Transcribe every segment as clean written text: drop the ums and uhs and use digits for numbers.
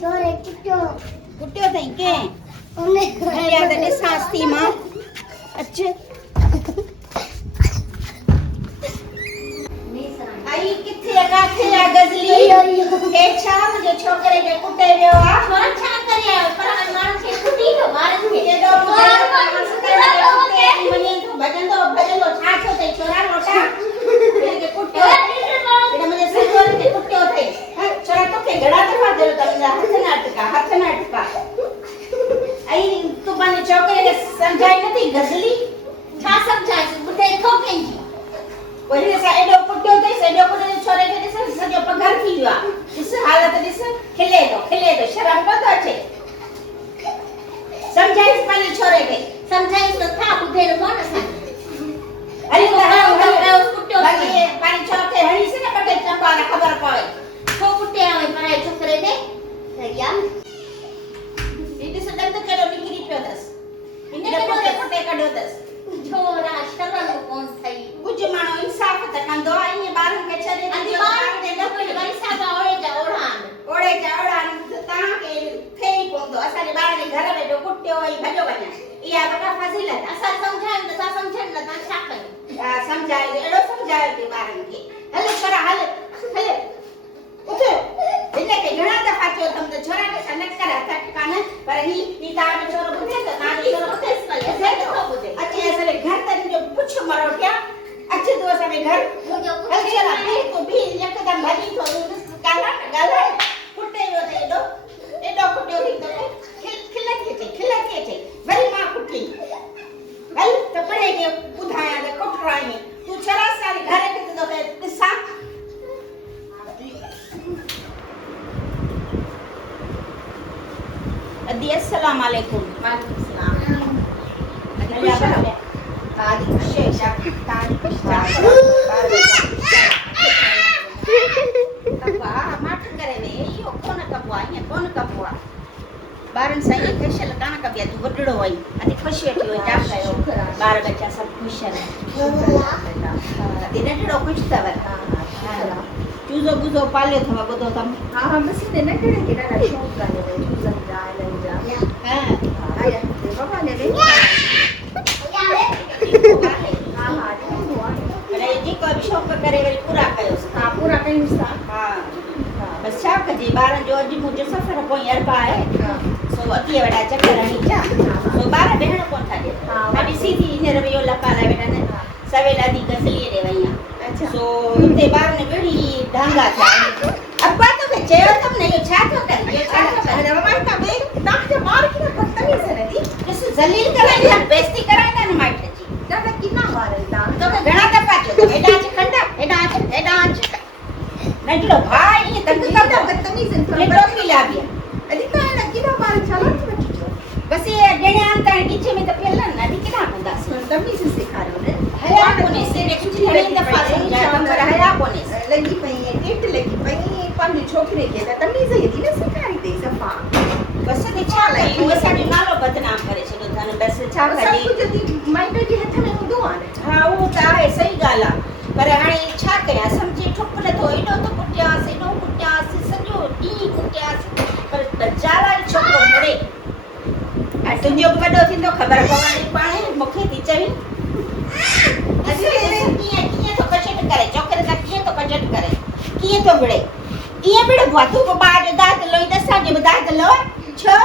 छोरे कुटियो थई के या त ॾिसांस थी मां अच आई किथे काथे आ गजली ए छा मुंहिंजे छोकरे खे कुटे वियो आ छोरा छा करे आयो पर माण्हू खे कुटी तो ॿारनि खे केॾो भजंदो छा थियो अथई छोरा लोटा हिनखे कुटियो हिन मुंहिंजे ससुर खे कुटियो अथई छोरा तोखे घणा दफ़ा चयो त मुंहिंजा हथ न अटका ऐं तूं पंहिंजे छोकिरे खे सम्झाई नथी गज़ली छा सम्झाइसि ॿुधे थो कंहिंजी पोइ हिन सां एॾो कुटियो अथईसि एॾो कुटियो छोरे खे ॾिस सॼो पघर थी वियो आहे ॾिस हालत ॾिस खिले थो शर्म कोन थो अचे सम्झाइसि पंहिंजे छोरे खे सम्झाइसि त था ॿुधे नथो न असांखे हली कुटियो पंहिंजे छोकिरे हणीसि न ॿ टे चंपा न ख़बर पवे छो कुटिया हुई पराए छोकिरे खे सही आहे ही ॾिस ॾंद केॾो निकिरी पियो अथसि हिन कुटे कढियो अथसि छोरा शर्म कोन थई कुझु माण्हू इंसाफ़ त कंदो आहे ईअं ॿारनि खे छॾे अॼु ॿारनि खे न कोई वरी साॻा ओड़े जा ओड़ा आहिनि ओड़े जा ओड़ा तव्हांखे थिए ई पवंदो असांजे ॿारनि जे घर में जो कुटियो ऐं भॼो वञे इहा वॾा फज़ीलत असां सम्झायूं त असां सम्झनि न तव्हां छा कयूं आहे सम्झायो अहिड़ो सम्झायो थी ॿारनि खे हल छोरा हल उथ हिनखे घणा दफ़ा चयो अथमि त छोरा ॾिस न कर हथ कान पर ही तव्हांजो छोरो ॿुधे त तव्हांजो छोरो ॿुधेसि न अचे असांजे घर त हिनजो पुछ मरो थिया अचे तूं असांजे घर हल छोरा तूं बि यकदमि भॼी थो ॻाल्हाए कुटे वियो अथई एॾो कुटियो थी तोखे खिल थी अचे वरी मां कुटी हल त पढ़े खे ॿुधायां त कुटरा ईअं तूं छोरा असांजे घर खे तोखे ॾिसां अदी अस्सलाम वालेकुम वालेकुम सलाम ताजी खुश है ताजी खुश कपा माठ करे वे यो कोन कपवा ये कोन कपवा बारन सही फेशियल कान कबिया तू वडड़ो वई अदी खुश वेठी हो जा कयो बार बच्चा सब खुश है अदी नडड़ो खुश तव चूजो बुजो पाले थवा बदो तम हां बस ने नडड़े के ना शौक करे वे चूजन जा हां आया बाबा ने वे कोई शौक़ करे वरी पूरा कयो हां पूरा कयूं सा हां बस छा कजे ॿारनि जो अॼु मुंहिंजो सफ़र पोइ अरबा आहे सो अती वॾा चकर हणी जा सो ॿार भेण कोन था ॾियनि ॾाढी सीधी हींअर बि इहो लपा लाइ वेठा आहिनि सवेल ॾाढी गज़लीअ ॾे वई आहे अच्छा सो हुते ॿारनि ॿेड़ी ढांगा थिया अब्बा तोखे चयो अथमि न इहो छा थो करे इहो छा थो करे मां त बे तव्हांजो ॿार कीअं बदतमीज़ आहे दी ॾिस ज़लील कराईंदा बेइज़ती कराईंदा न माइट जी ॾाढा किना ॿार आहिनि तव्हां तोखे घणा दफ़ा चयो हेॾा अच खंडा हेॾा अच नंढड़ो भाई ईअं तंग कंदो बदतमीज़ हेॾो पी लाॻिया अॼु तव्हां किना ॿार चालाक वठी चो बसि इहे ॼणिया ताईं ॾिचे में त पियल न अॼु किथां कंदासीं बदतमीज़ सेखारियो न हया कोन्हे घणी दफ़ा सम्झायो पर हया कोन्हे लॻी पई टेट लॻी पई पंहिंजे छोकिरे खे त तमीज़ ई न सेखारी अथई सफ़ा बसि त छा कयूं असांजो नालो बदनाम करे छॾियो अथनि बसि छा कजे माइट जे हथ में हूंदो आहे हा उहो त आहे सही ॻाल्हि आहे पर हाणे छा कयां सम्झे ठुप नथो एॾो त कुटियासीं एॾो कुटियासीं सॼो ॾींहुं कुटियासीं पर ज़ाला छोकिरो मुड़े ऐं तुंहिंजो बि वॾो थींदो ख़बर पवंदी पाण मूंखे थी चवी कीअं थो कचट करे छोकिरे सां कीअं थो कचट करे कीअं थो विड़े ईअं विड़बो आहे तूं बि ॿार जो दाद लो त असांजो बि दाद लो छो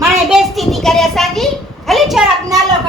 माणे बेइज़ती थी करे असांजी हले छोरा नालो